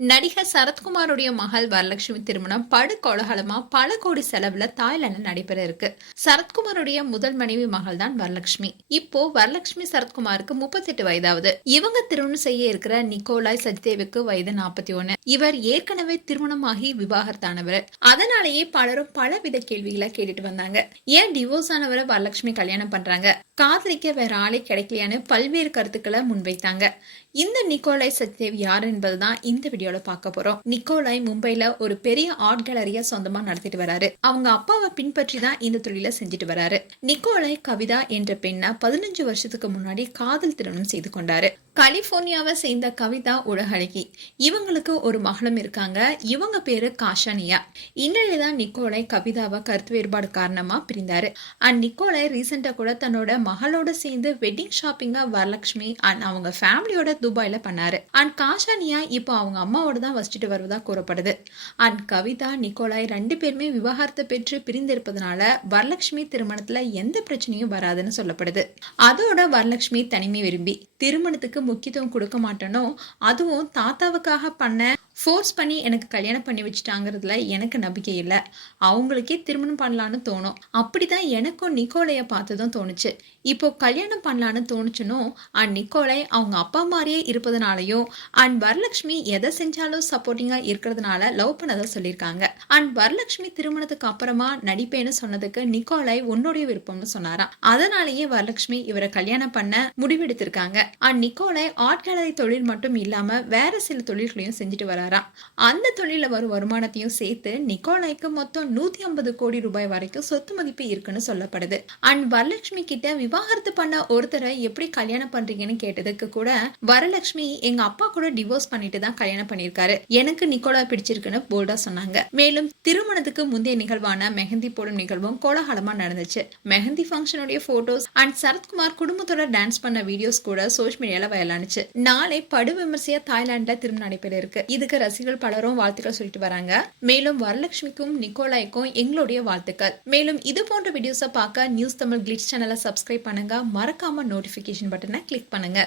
நடிகர் சரத்குமாருடைய மகள் வரலட்சுமி திருமணம் படு பல கோடி செலவுல தாய்லாந்து நடைபெற இருக்கு. சரத்குமாருடைய முதல் மனைவி மகள் தான் வரலட்சுமி. இப்போ வரலட்சுமி சரத்குமாருக்கு முப்பத்தெட்டு வயதாவது. இவங்க திருமணம் செய்ய இருக்கிற நிக்கோலாய் சஜ்தேவுக்கு வயது நாற்பத்தி ஒன்னு. இவர் ஏற்கனவே திருமணமாகி விவாகரத்தானவர். அதனாலேயே பலரும் பலவித கேள்விகளை கேட்டுட்டு வந்தாங்க. ஏன் டிவோர்ஸ் ஆனவரை வரலட்சுமி கல்யாணம் பண்றாங்க? காதலிக்க வேற ஆளே கிடைக்கலையான்னு பல்வேறு கருத்துக்களை முன்வைத்தாங்க. இந்த நிக்கோலாய் சத்யேவ் யார் என்பதுதான் இந்த வீடியோல பார்க்க போறோம். நிக்கோலாய் மும்பைல ஒரு பெரிய ஆர்ட் கேலரிய சொந்தமா நடத்திட்டு வராரு. அவங்க அப்பாவை பின்பற்றி தான் இந்த தொழில செஞ்சுட்டு வராரு. நிக்கோலாய் கவிதா என்ற பெண்ண பதினஞ்சு வருஷத்துக்கு முன்னாடி காதல் திருமணம் செய்து கொண்டாரு. கலிபோர்னியாவை சேர்ந்த கவிதா உலகழகி. இவங்களுக்கு ஒரு மகளும் இருக்காங்க. இவங்க பேரு காஷானியா. இந்நிலையில தான் நிக்கோலை கவிதாவை கருத்து வேறுபாடு காரணமா பிரிந்தாரு. அண்ட் நிக்கோலை ரீசெண்டா கூட தன்னோட மகளோட சேர்ந்து வெட்டிங் ஷாப்பிங்கா வரலட்சுமி அண்ட் அவங்க ஃபேமிலியோட துபாயில பண்ணாரு. அண்ட் காஷானியா இப்போ அவங்க அம்மாவோட தான் வசிச்சுட்டு வருவதா கூறப்படுது. அண்ட் கவிதா நிக்கோலாய் ரெண்டு பேருமே விவாகரத்தை பெற்று பிரிந்திருப்பதனால வரலட்சுமி திருமணத்துல எந்த பிரச்சனையும் வராதுன்னு சொல்லப்படுது. அதோட வரலட்சுமி தனிமை விரும்பி. திருமணத்துக்கு முக்கியத்துவம் கொடுக்க மாட்டேனோ அதுவும் தாத்தாவுக்காக பண்ண ஃபோர்ஸ் பண்ணி எனக்கு கல்யாணம் பண்ணி வச்சுட்டாங்கிறதுல எனக்கு நம்பிக்கை இல்லை. அவங்களுக்கே திருமணம் பண்ணலான்னு தோணும். அப்படி தான் எனக்கும் நிக்கோலையை பார்த்ததும் தோணுச்சு. இப்போ கல்யாணம் பண்ணலான்னு தோணுச்சுனோ அண்ட் நிக்கோலை அவங்க அப்பா மாதிரியே இருப்பதனாலையும் அண்ட் வரலட்சுமி எதை செஞ்சாலும் சப்போர்ட்டிங்காக இருக்கிறதுனால லவ் பண்ணதை சொல்லியிருக்காங்க. அண்ட் வரலட்சுமி திருமணத்துக்கு அப்புறமா நடிப்பேன்னு சொன்னதுக்கு நிக்கோலை உன்னுடைய விருப்பம்னு சொன்னாராம். அதனாலேயே வரலட்சுமி இவரை கல்யாணம் பண்ண முடிவெடுத்திருக்காங்க. அண்ட் நிக்கோலை ஆர்ட் கேலரி தொழில் மட்டும் இல்லாமல் வேற சில தொழில்களையும் செஞ்சுட்டு வராராம் அந்த தொழில வரும் வருமானத்தையும் சேர்த்து நிக்கோலைக்கு மொத்தம் நூத்தி ஐம்பது கோடி ரூபாய் வரைக்கும் சொத்து மதிப்பு இருக்குன்னு சொல்லப்படுது. அண்ட் வரலட்சுமி கிட்ட விவாகரத்து பண்ண ஒருத்தரை எப்படி கல்யாணம் பண்றீங்கன்னு கேட்டதுக்கு கூட வரலட்சுமி எங்க அப்பா கூட டிவோர்ஸ் பண்ணிட்டு தான் கல்யாணம் பண்ணிருக்காரு எனக்கு நிக்கோலா பிடிச்சிருக்குன்னு போல்டா சொன்னாங்க. மேலும் திருமணத்துக்கு முந்தைய நிகழ்வான மெஹந்தி போடும் நிகழ்வும் கோலாகலமா நடந்துச்சு. மெஹந்தி ஃபங்க்ஷனுடைய போட்டோஸ் அண்ட் சரத்குமார் குடும்பத்தோட டான்ஸ் பண்ண வீடியோஸ் கூட சோஷியல் மீடியால வயலானுச்சு நாளை படு விமர்சையா தாய்லாந்துல திருமணம் நடைபெற இருக்கு. இதுக்கு ரசிகர்கள் பலரும் வாழ்த்துக்கள் சொல்லிட்டு வராங்க. மேலும் வரலட்சுமிக்கும் நிக்கோலாய்க்கும் எங்களுடைய வாழ்த்துக்கள். மேலும் இது போன்ற வீடியோஸை பார்க்க நியூஸ் தமிழ் கிளிட்ஸ் சேனலை சப்ஸ்கிரைப் பண்ணுங்க. மறக்காம நோட்டிபிகேஷன் பட்டனை கிளிக் பண்ணுங்க.